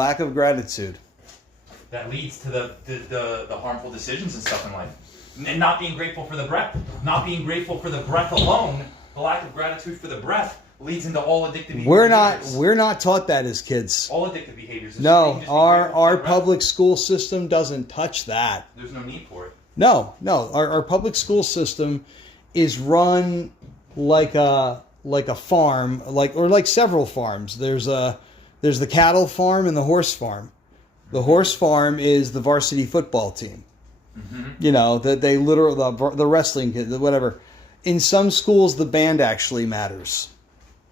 lack of gratitude. That leads to the harmful decisions and stuff in life. And not being grateful for the breath. Not being grateful for the breath alone, the lack of gratitude for the breath leads into all addictive behaviors. We're not taught that as kids. All addictive behaviors. No, our public school system doesn't touch that. There's no need for it. No. Our public school system is run like a farm, like several farms. There's the cattle farm and the horse farm. The horse farm is the varsity football team. Mm-hmm. You know, that they literally the wrestling kid, whatever. In some schools, the band actually matters.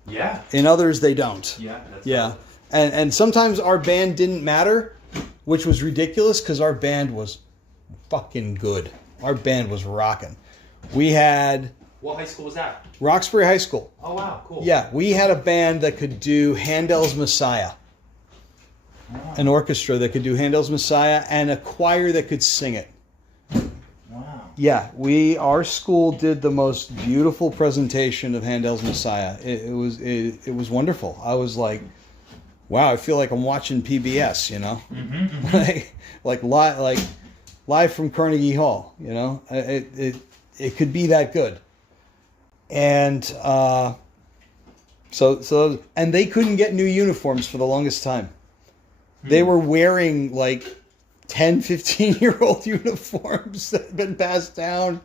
Yeah. In others, they don't. Yeah. Yeah. And sometimes our band didn't matter, which was ridiculous because our band was fucking good. Our band was rocking. We had... What high school was that? Roxbury High School. Oh, wow. Cool. Yeah. We had a band that could do Handel's Messiah. Wow. An orchestra that could do Handel's Messiah and a choir that could sing it. Wow. Yeah. Our school did the most beautiful presentation of Handel's Messiah. It was wonderful. I was like, wow, I feel like I'm watching PBS, you know? Mm-hmm. like live from Carnegie Hall, you know? It could be that good. And so they couldn't get new uniforms for the longest time. They were wearing like 10, 15-year-old uniforms that had been passed down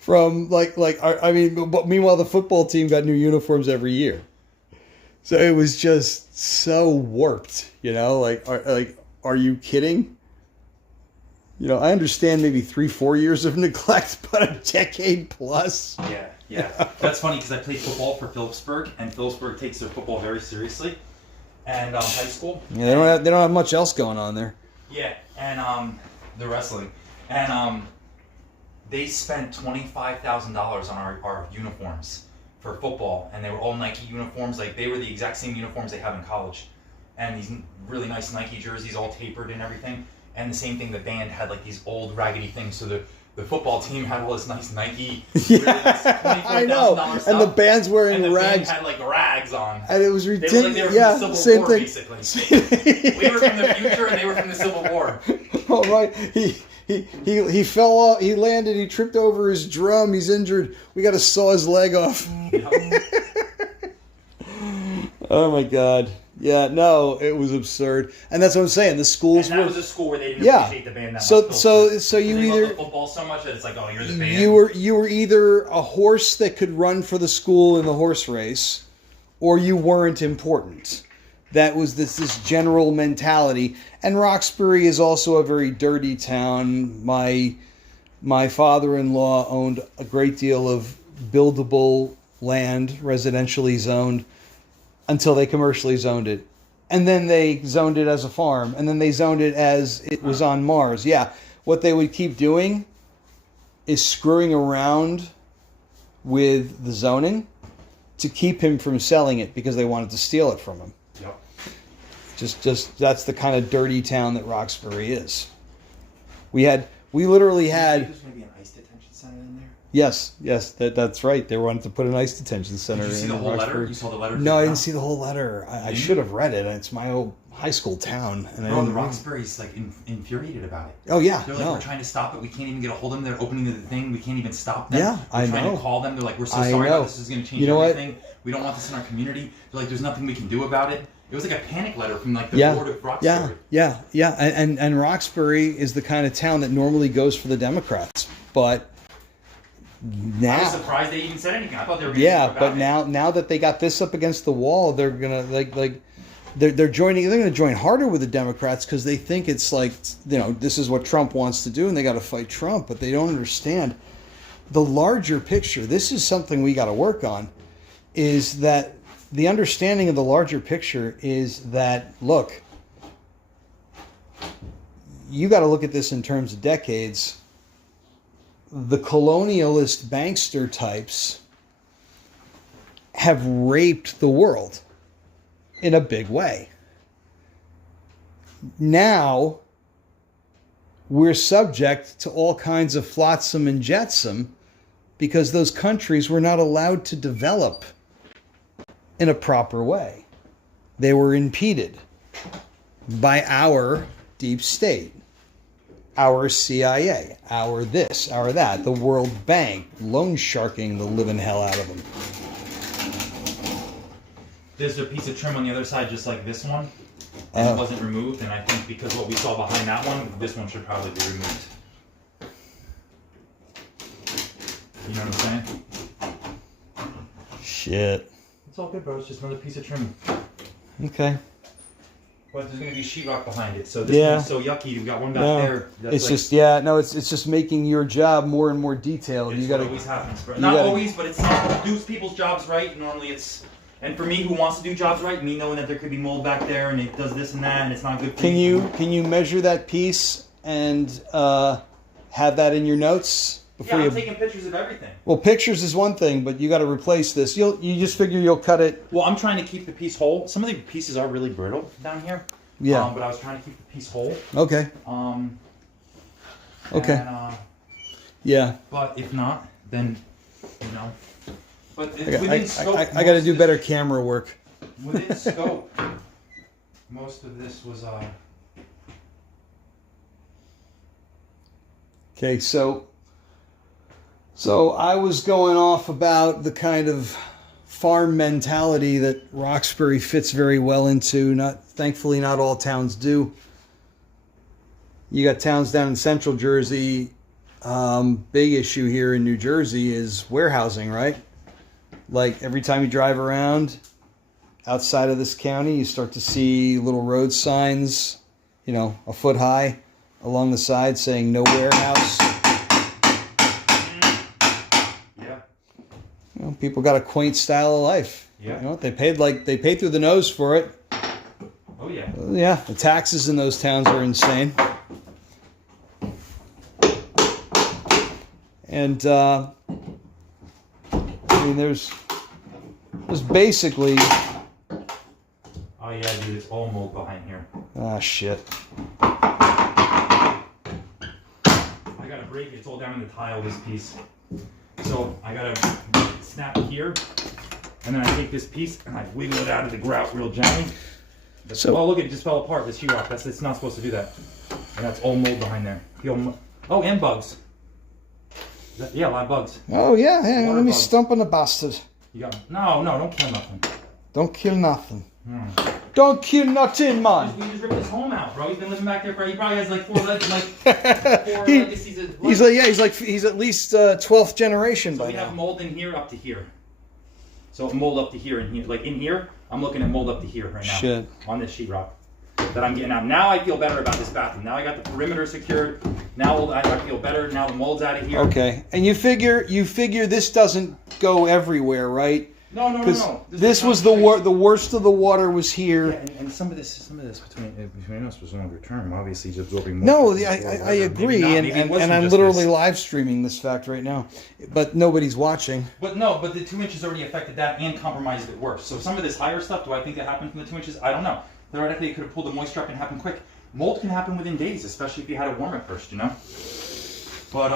from but meanwhile the football team got new uniforms every year. So it was just so warped, you know, are you kidding? You know, I understand maybe 3-4 years of neglect, but a decade plus. Yeah. That's funny because I played football for Phillipsburg, and Phillipsburg takes their football very seriously. And high school. Yeah, they don't have much else going on there. Yeah, and the wrestling, and they spent $25,000 on our uniforms for football, and they were all Nike uniforms. Like they were the exact same uniforms they have in college, and these really nice Nike jerseys, all tapered and everything. And the same thing, the band had like these old raggedy things. So the football team had all this nice Nike. Really nice I know. Stuff, and the band's wearing and the rags. Band had like rags on. And it was ridiculous. They were from the Civil War, thing. Basically. We were from the future, and they were from the Civil War. Oh right. He fell off. He landed. He tripped over his drum. He's injured. We got to saw his leg off. Oh my God. Yeah, no, it was absurd, and that's what I'm saying. The schools was a school where they didn't appreciate the band that much. So you either love the football so much that it's like, oh, you're the band. You were either a horse that could run for the school in the horse race, or you weren't important. That was this general mentality. And Roxbury is also a very dirty town. My father-in-law owned a great deal of buildable land, residentially zoned, until they commercially zoned it. And then they zoned it as a farm. And then they zoned it as it was on Mars. Yeah. What they would keep doing is screwing around with the zoning to keep him from selling it because they wanted to steal it from him. Yep. Just that's the kind of dirty town that Roxbury is. We literally had... There's going to be an ICE detention center in there? Yes, that's right. They wanted to put an ICE detention center in. Did you see the whole letter? You saw the letter? No, I didn't see the whole letter. I should have read it. It's my old high school town. And Bro, the Roxbury's like infuriated about it. Oh, yeah. They're like, we're trying to stop it. We can't even get a hold of them. They're opening the thing. We can't even stop them. Yeah, we're trying to call them. They're like, we're so sorry about this. This is going to change everything. We don't want this in our community. They're like, there's nothing we can do about it. It was like a panic letter from like the board of Roxbury. Yeah. And Roxbury is the kind of town that normally goes for the Democrats. But now, I was surprised they even said anything. I thought they were going to do but now that they got this up against the wall, they're gonna they're joining. They're going to join harder with the Democrats because they think it's like, you know, this is what Trump wants to do, and they got to fight Trump. But they don't understand the larger picture. This is something we got to work on. Is that the understanding of the larger picture is that, look, you got to look at this in terms of decades. The colonialist bankster types have raped the world in a big way. Now, we're subject to all kinds of flotsam and jetsam because those countries were not allowed to develop in a proper way. They were impeded. by our deep state, our CIA, our this, our that, the World Bank, loan sharking the living hell out of them. There's a piece of trim on the other side, just like this one. And it wasn't removed, and I think because what we saw behind that one, this one should probably be removed. You know what I'm saying? Shit. It's all good, bro. It's just another piece of trim. Okay. But there's gonna be sheetrock behind it, so this one's so yucky. We've got one back there. That's It's like, just it's just making your job more and more detailed. It's You gotta. what always happens, bro. Not always, but it's not do people's jobs right. Normally, it's. And for me, who wants to do jobs right, me knowing that there could be mold back there and it does this and that and it's not good for me. Can you measure that piece and have that in your notes before I'm you? taking pictures of everything. Well, pictures is one thing, but you got to replace this. You just figure you'll cut it. Well, I'm trying to keep the piece whole. Some of the pieces are really brittle down here. Yeah. But I was trying to keep the piece whole. Okay. Okay. And, yeah. But if not, then you know. But I got to do better camera work. Within scope, most of this was Okay, so I was going off about the kind of farm mentality that Roxbury fits very well into. Thankfully, not all towns do. You got towns down in central Jersey. Big issue here in New Jersey is warehousing, right? Like every time you drive around outside of this county, you start to see little road signs, a foot high along the side saying no warehouse. Yeah. People got a quaint style of life. Yeah. They paid through the nose for it. Oh yeah. Yeah, the taxes in those towns are insane. And there's basically. Oh yeah, dude, it's all mold behind here. Ah, shit. I gotta break it. It's all down in the tile, this piece. So I gotta snap it here, and then I take this piece and I wiggle it out of the grout real gently. Oh, look, it just fell apart. This sheetrock. It's not supposed to do that. And that's all mold behind there. Oh, and bugs. Yeah, a lot of bugs. Oh yeah, Water let me bugs. stump on the bastard. You got no, don't kill nothing. Don't kill nothing. Don't kill nothing, man. We just ripped his home out, bro. He's been living back there for. He probably has like 4 legacies. He's at least 12th generation So by we now. have mold in here up to here. So mold up to here and here. Like in here, I'm looking at mold up to here right now. Shit. On this sheetrock that I'm getting out. Now I feel better about this bathroom. Now I got the perimeter secured. Now I feel better. Now the mold's out of here. Okay, and you figure this doesn't go everywhere, right? No. This was the worst of the water was here. Yeah, and some of this between us was longer term. Obviously, just absorbing more. No, I agree, and I'm literally live streaming this fact right now, but nobody's watching. But the 2 inches already affected that and compromised it worse. So some of this higher stuff, do I think that happened from the 2 inches? I don't know. Theoretically, it could have pulled the moisture up and happened quick. Mold can happen within days, especially if you had it warm at first, But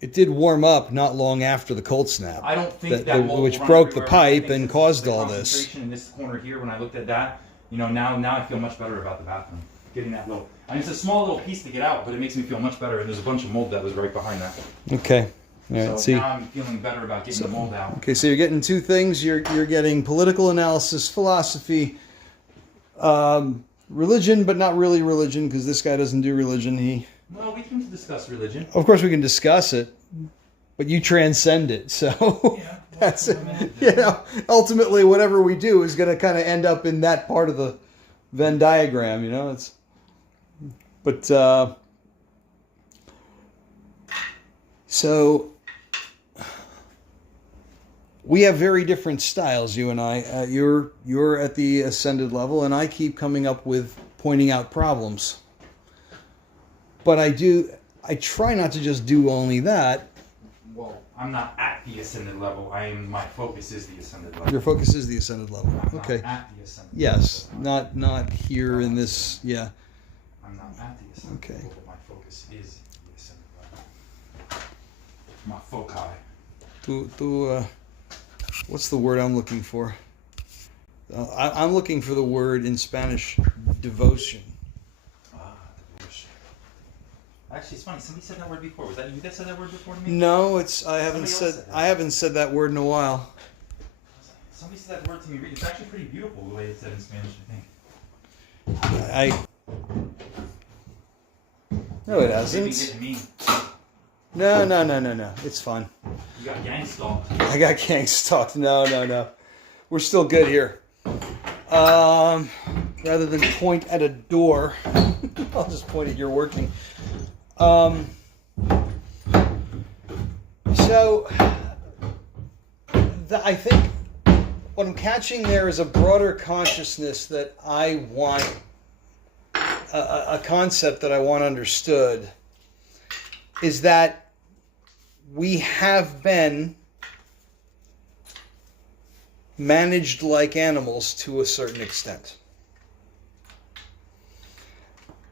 it did warm up not long after the cold snap. I don't think that mold which will run broke the everywhere. pipe and caused all this. Concentration in this corner here, when I looked at that, now I feel much better about the bathroom. Getting that little, it's a small little piece to get out, but it makes me feel much better. And there's a bunch of mold that was right behind that. Okay. All right. So now I'm feeling better about getting the mold out. Okay, so you're getting two things. You're getting political analysis, philosophy, religion, but not really religion because this guy doesn't do religion. Well, we can discuss religion. Of course, we can discuss it, but you transcend it. So Yeah, that's it. Ultimately, whatever we do is going to kind of end up in that part of the Venn diagram. So we have very different styles, you and I. You're at the ascended level, and I keep coming up with pointing out problems. But I try not to just do only that. Well, I'm not at the ascended level. My focus is the ascended level. Your focus is the ascended level. I'm Okay. not at the ascended Yes, level. not here in this. Yeah. I'm not at the ascended Okay. level. My focus is the ascended level. My foci. What's the word I'm looking for? I'm looking for the word in Spanish, devotion. Devotion. Actually, it's funny. Somebody said that word before. Was that you that said that word before to me? No, I Somebody else said that. haven't said that word in a while. Somebody said that word to me. It's actually pretty beautiful the way it's said in Spanish, I think. No, it Maybe hasn't. getting me. No. It's fun. You got gang stalked. I got gang stalked. No. We're still good here. Rather than point at a door, I'll just point at your working. I think what I'm catching there is a broader consciousness that I want, a concept that I want understood, is that we have been managed like animals to a certain extent.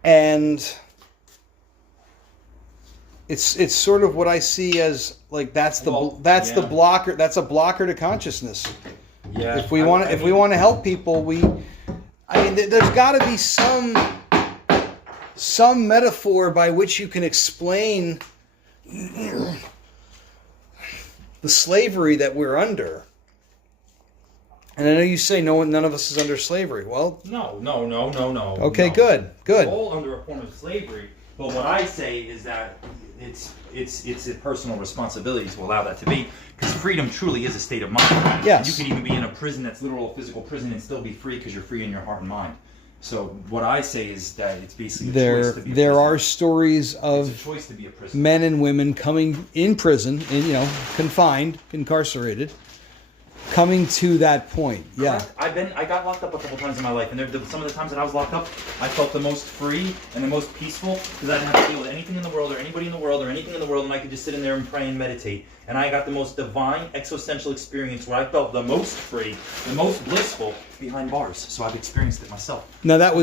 And it's sort of what I see as like that's the blocker. That's a blocker to consciousness. Yeah. If we want to help people, there's got to be some metaphor by which you can explain the slavery that we're under. And I know you say none of us is under slavery. Well, No. okay, no. good. We're all under a form of slavery. But what I say is that it's a personal responsibility to allow that to be, because freedom truly is a state of mind. Yes. You can even be in a prison that's literal physical prison and still be free because you're free in your heart and mind. So what I say is that it's basically a choice to be a there prisoner. are stories It's of a choice to be a prisoner. men and women coming in prison, confined, incarcerated, coming to that point. Yeah. I got locked up a couple times in my life, and some of the times that I was locked up, I felt the most free and the most peaceful because I didn't have to deal with anything in the world or anybody in the world or anything in the world, and I could just sit in there and pray and meditate. And I got the most divine existential experience where I felt the most free, the most blissful behind bars. So I've experienced it myself. Now that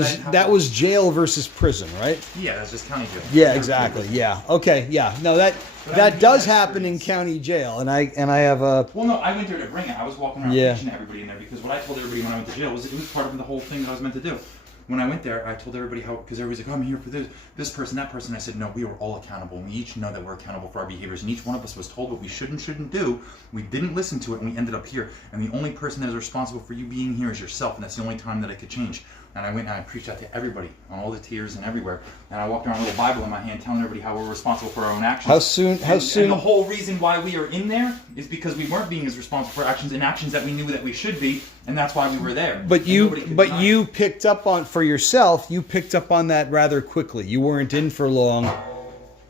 was jail versus prison, right? Yeah, that's just county jail. Yeah, exactly. Yeah. Okay. Yeah. No, that does happen in county jail, and I have a. Well, no, I went there to bring it. I was walking around Yeah. teaching everybody in there because what I told everybody when I went to jail was it was part of the whole thing that I was meant to do. When I went there, I told everybody how, because everybody's like, oh, I'm here for this person, that person. I said, no, we are all accountable. And we each know that we're accountable for our behaviors. And each one of us was told what we shouldn't do. We didn't listen to it, and we ended up here. And the only person that is responsible for you being here is yourself. And that's the only time that it could change. And I went and I preached that to everybody on all the tiers and everywhere. And I walked around with a little Bible in my hand telling everybody how we're responsible for our own actions. How soon? And the whole reason why we are in there is because we weren't being as responsible for actions and actions that we knew that we should be, and that's why we were there. But you picked up on for yourself. You picked up on that rather quickly. You weren't in for long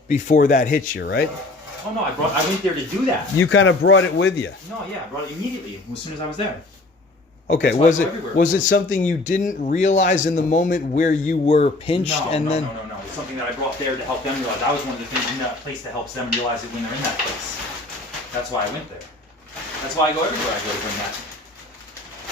before that hit you, right? Oh no, I went there to do that. You kind of brought it with you. No, yeah, I brought it immediately as soon as I was there. Okay, That's why I go everywhere. was it something you didn't realize in the moment where you were pinched No. It's something that I brought there to help them realize. I was one of the things in that place that helps them realize it when they're in that place. That's why I went there. That's why I go everywhere I go to bring that.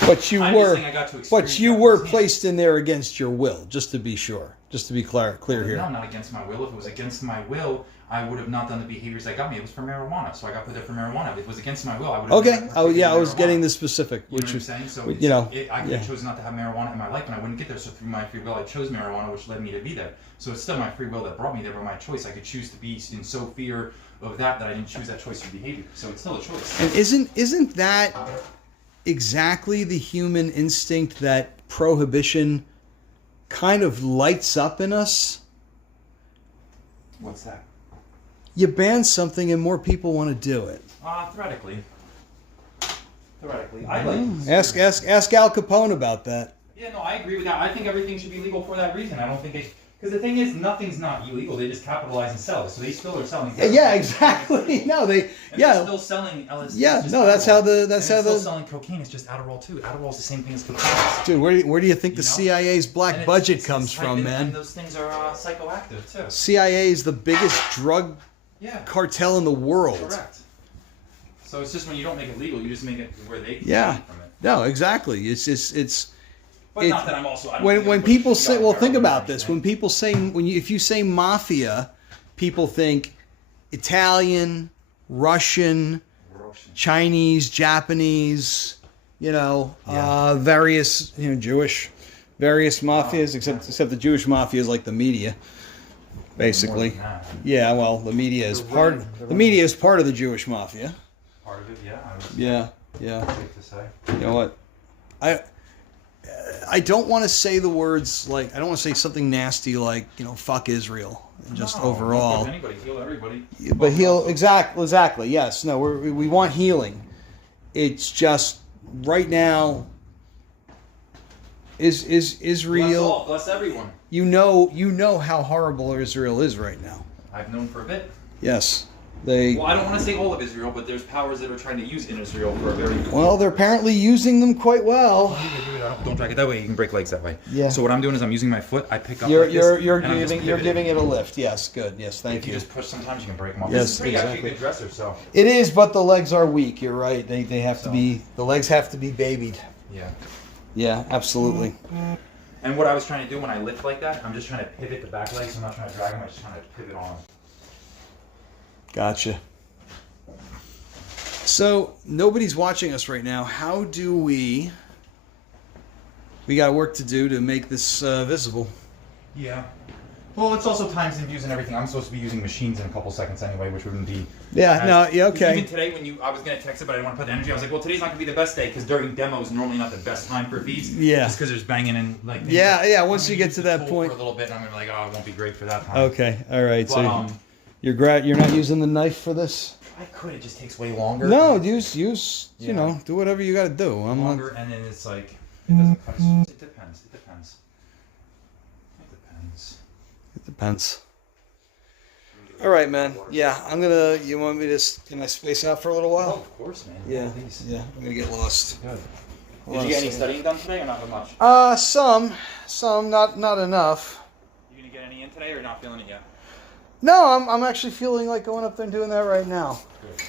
But you I'm just saying I got to experience that were firsthand. placed in there against your will, just to be sure. Just to be clear here. No, not against my will. If it was against my will, I would have not done the behaviors that got me. It was for marijuana, so I got put there for marijuana. If it was against my will, I would have. Okay. never Oh yeah, I was marijuana. getting the specific, You know which what I'm saying? So I could have chosen not to have marijuana in my life, and I wouldn't get there. So through my free will, I chose marijuana, which led me to be there. So it's still my free will that brought me there, but my choice. I could choose to be in so fear of that I didn't choose that choice of behavior. So it's still a choice. And isn't that exactly the human instinct that prohibition kind of lights up in us? What's that? You ban something and more people want to do it. Theoretically. I like. Ask Al Capone about that. Yeah, no, I agree with that. I think everything should be legal for that reason. I don't think it. Because the thing is, nothing's not illegal. They just capitalize and sell it. So they still are selling. Yeah, exactly. No, They're still selling LSD. Yeah, It's just no, that's Adderall. how the And they're still selling cocaine. It's just Adderall too. Adderall's the same thing as cocaine. dude. Where do you think the CIA's black And budget it's comes from, man? And those things are psychoactive too. CIA is the biggest drug Yeah. cartel in the world. Correct. So it's just when you don't make it legal, you just make it where they can Yeah. gain from it. No, exactly. It's. But It- not that I'm also. I don't When think when I'm pushing people say, beyond well, think heroin or about this. anything. When people say, if you say mafia, people think Italian, Russian, Chinese, Japanese, various Jewish, various mafias, except the Jewish mafia is like the media, basically. More than that. Yeah, well, the media is part of the Jewish mafia. Part of it, yeah. Yeah. Safe to say. You know what? I don't want to say the words like I don't want to say something nasty like fuck Israel just No, overall. Don't anybody heal everybody. But exactly. Yes, no. We want healing. It's just right now. Is Israel? Bless all, bless everyone. You know how horrible Israel is right now. I've known for a bit. Yes, Well, I don't want to say all of Israel, but there's powers that are trying to use in Israel for a very. Well, they're apparently using them quite well. Don't drag it that way. You can break legs that way. Yeah. So what I'm doing is I'm using my foot. I pick up. You're like this, you're and I'm just giving pivoting. it a lift. Yes, good. Yes, thank If you you. just push, sometimes you can break them off. Yes, This is pretty actually exactly. a good dresser. So. It is, but the legs are weak. You're right. They have to So. be. The legs have to be babied. Yeah. Yeah, absolutely. And what I was trying to do when I lift like that, I'm just trying to pivot the back legs. I'm not trying to drag them. I'm just trying to pivot on them. Gotcha. So nobody's watching us right now. How do we? We got work to do to make this visible. Yeah. Well, it's also times and views and everything. I'm supposed to be using machines in a couple seconds anyway, which wouldn't be. Yeah. No. Yeah. Okay. Even today, I was gonna text it, but I didn't want to put the energy. I was like, well, today's not gonna be the best day because during demos normally not the best time for feeds. Yeah. Just because there's banging and like. things Yeah, that- yeah, I'm once gonna you get use to the that tool point- for a little bit, and I'm gonna be like, oh, it won't be great for that time. Okay. All right. But, So you're not using the knife for this? I could. It just takes way longer. No. Use. Yeah. Do whatever you got to do. I'm not. Longer, and then it's like it doesn't cut. It depends. It depends. It depends. It depends. All right, man. Yeah, I'm gonna. You want me to? Can I space out for a little Oh, while? of course, man. Yeah. Please. Yeah. I'm gonna get lost. Good. Hold Did on you a get any second. studying done today, or not much? Some, not enough. You gonna get any in today, or not feeling it yet? No, I'm actually feeling like going up there and doing that right now. Good.